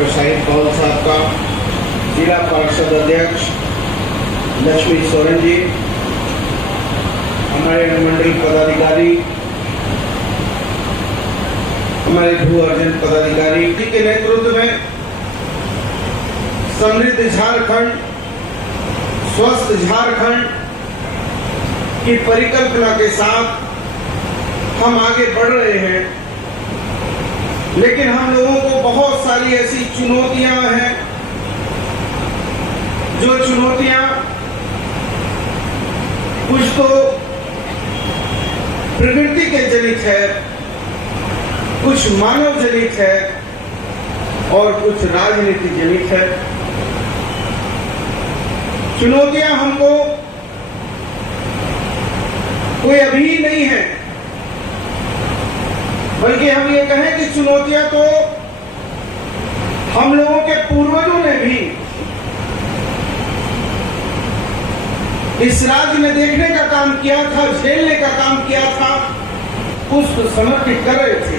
Doctor Shahid Kaul साहब का, जिला पार्षद अध्यक्ष लक्ष्मी सोरेन जी, हमारे अनुमंडल पदाधिकारी, हमारे भू अर्जन पदाधिकारी के नेतृत्व में समृद्ध झारखंड, स्वस्थ झारखंड की परिकल्पना के साथ हम आगे बढ़ रहे हैं। लेकिन हम लोगों को बहुत सारी ऐसी चुनौतियां हैं, जो चुनौतियां कुछ तो प्रकृति के जनित है, कुछ मानव जनित है और कुछ राजनीति जनित है। चुनौतियां हमको कोई अभी नहीं है, बल्कि हम ये कहें कि चुनौतियां तो हम लोगों के पूर्वजों ने भी इस राज्य में देखने का काम किया था, झेलने का काम किया था, पुष्प समर्पित कर रहे थे।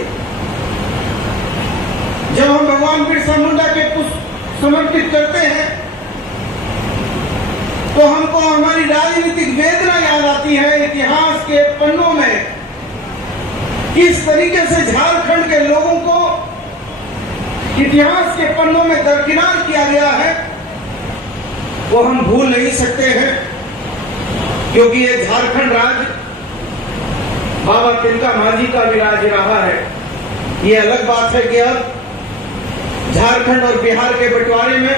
जब हम भगवान बिरसा मुंडा के पुष्प समर्पित करते हैं तो हमको हमारी राजनीतिक वेदना याद आती है। इतिहास के पन्नों में किस तरीके से झारखंड के लोगों को इतिहास के पन्नों में दरकिनार किया गया है, वो हम भूल नहीं सकते हैं। क्योंकि ये झारखंड राज्य बाबा तिलका मांझी का भी राज्य रहा है। ये अलग बात है कि अब झारखंड और बिहार के बंटवारे में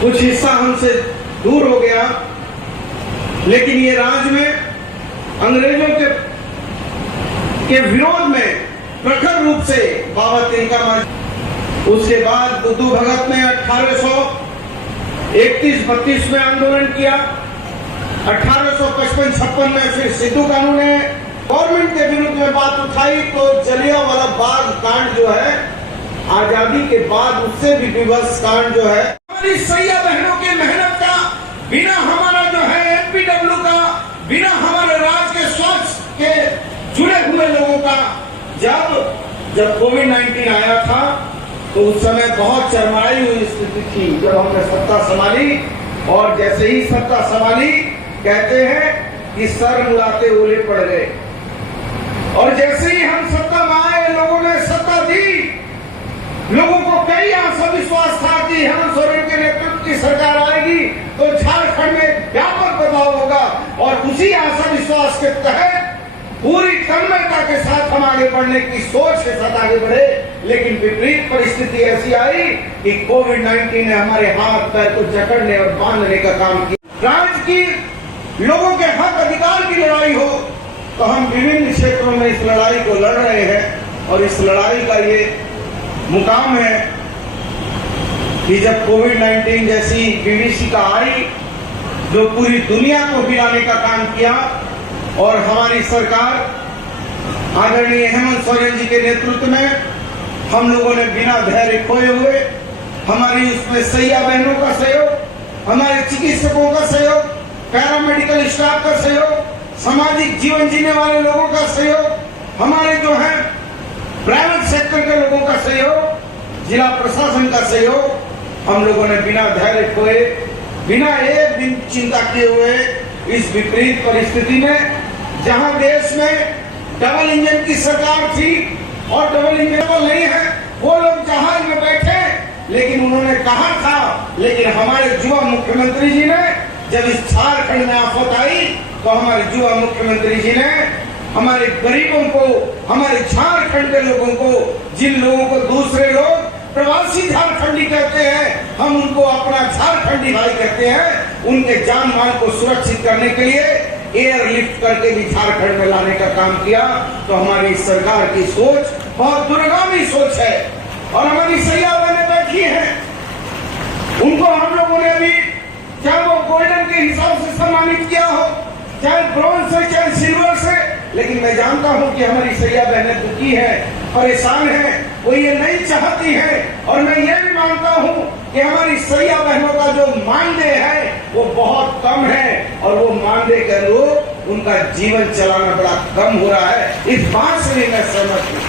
कुछ हिस्सा हमसे दूर हो गया, लेकिन ये राज्य में अंग्रेजों के विरोध में प्रखर रूप से बाबा तिलका मांझी, उसके बाद बुद्धू भगत ने 1831-32 में आंदोलन किया, 1855-56 में फिर सिद्धू कानू ने गवर्नमेंट के विरुद्ध में बात उठाई। तो जलियांवाला बाग कांड जो है, आजादी के बाद उससे भी विवश कांड जो है, हमारी सैया बहनों की मेहनत का, बिना हमारा जो है एमपीडब्ल्यू का, बिना हमारे राज्य के स्वास्थ्य के जुड़े हुए लोगों का, जब कोविड-19 आया था तो उस समय बहुत चरमराई हुई स्थिति थी। जब हमने सत्ता संभाली और जैसे ही सत्ता संभाली, कहते हैं कि सर मुड़ाते ओले पड़ गए। और जैसे ही हम सत्ता में आए, लोगों ने सत्ता दी, लोगों को कई आशा विश्वास था कि हेमंत सोरेन के नेतृत्व की सरकार आएगी तो झारखंड में व्यापक बदलाव होगा। और उसी आशा विश्वास के तहत पूरी तन्मयता के साथ हम आगे बढ़ने की सोच के साथ आगे बढ़े। लेकिन विपरीत परिस्थिति ऐसी आई कि कोविड-19 ने हमारे हाथ पैर को जकड़ने और बांधने का काम किया। राज्य की लोगों के हक अधिकार की लड़ाई हो तो हम विभिन्न क्षेत्रों में इस लड़ाई को लड़ रहे हैं। और इस लड़ाई का ये मुकाम है कि जब कोविड-19 जैसी विभीषिका आई, जो पूरी दुनिया को हिलाने का काम किया, और हमारी सरकार आदरणीय हेमंत सोरेन जी के नेतृत्व में हम लोगों ने बिना धैर्य खोए हुए, हमारी उसमें सैया बहनों का सहयोग, हमारे चिकित्सकों का सहयोग, पैरामेडिकल स्टाफ का सहयोग, सामाजिक जीवन जीने वाले लोगों का सहयोग, हमारे जो है प्राइवेट सेक्टर के लोगों का सहयोग, जिला प्रशासन का सहयोग, हम लोगों ने बिना धैर्य खोए, बिना एक दिन चिंता किए हुए इस विपरीत परिस्थिति में, जहां देश में डबल इंजन की सरकार थी और डबल इंजन नहीं है, वो लोग जहाज में बैठे, लेकिन उन्होंने कहा था, लेकिन हमारे युवा मुख्यमंत्री जी ने जब इस झारखंड में आफत आई तो हमारे युवा मुख्यमंत्री जी ने हमारे गरीबों को, हमारे झारखंड के लोगों को, जिन लोगों को दूसरे लोग प्रवासी झारखंडी कहते हैं, हम उनको अपना झारखंडी भाई कहते हैं, उनके जान माल को सुरक्षित करने के लिए एयरलिफ्ट करके भी झारखंड में लाने का काम किया। तो हमारी सरकार की सोच बहुत दूरगामी सोच है। और हमारी सैया बहनें बैठी हैं, उनको हम लोगों ने भी, चाहे वो गोल्डन के हिसाब से सम्मानित किया हो, चाहे ब्रॉन्ज से, चाहे सिल्वर से, लेकिन मैं जानता हूं कि हमारी सैया बहनें दुखी हैं, परेशान हैं, वो ये नहीं चाहती हैं। और मैं ये भी मानता हूं कि हमारी सैया बहनों का जो मानदेय है वो बहुत कम है, और वो मानदेय के अनुरूप उनका जीवन चलाना बड़ा कम हो रहा है। इस बात से भी मैं सहमत हूं।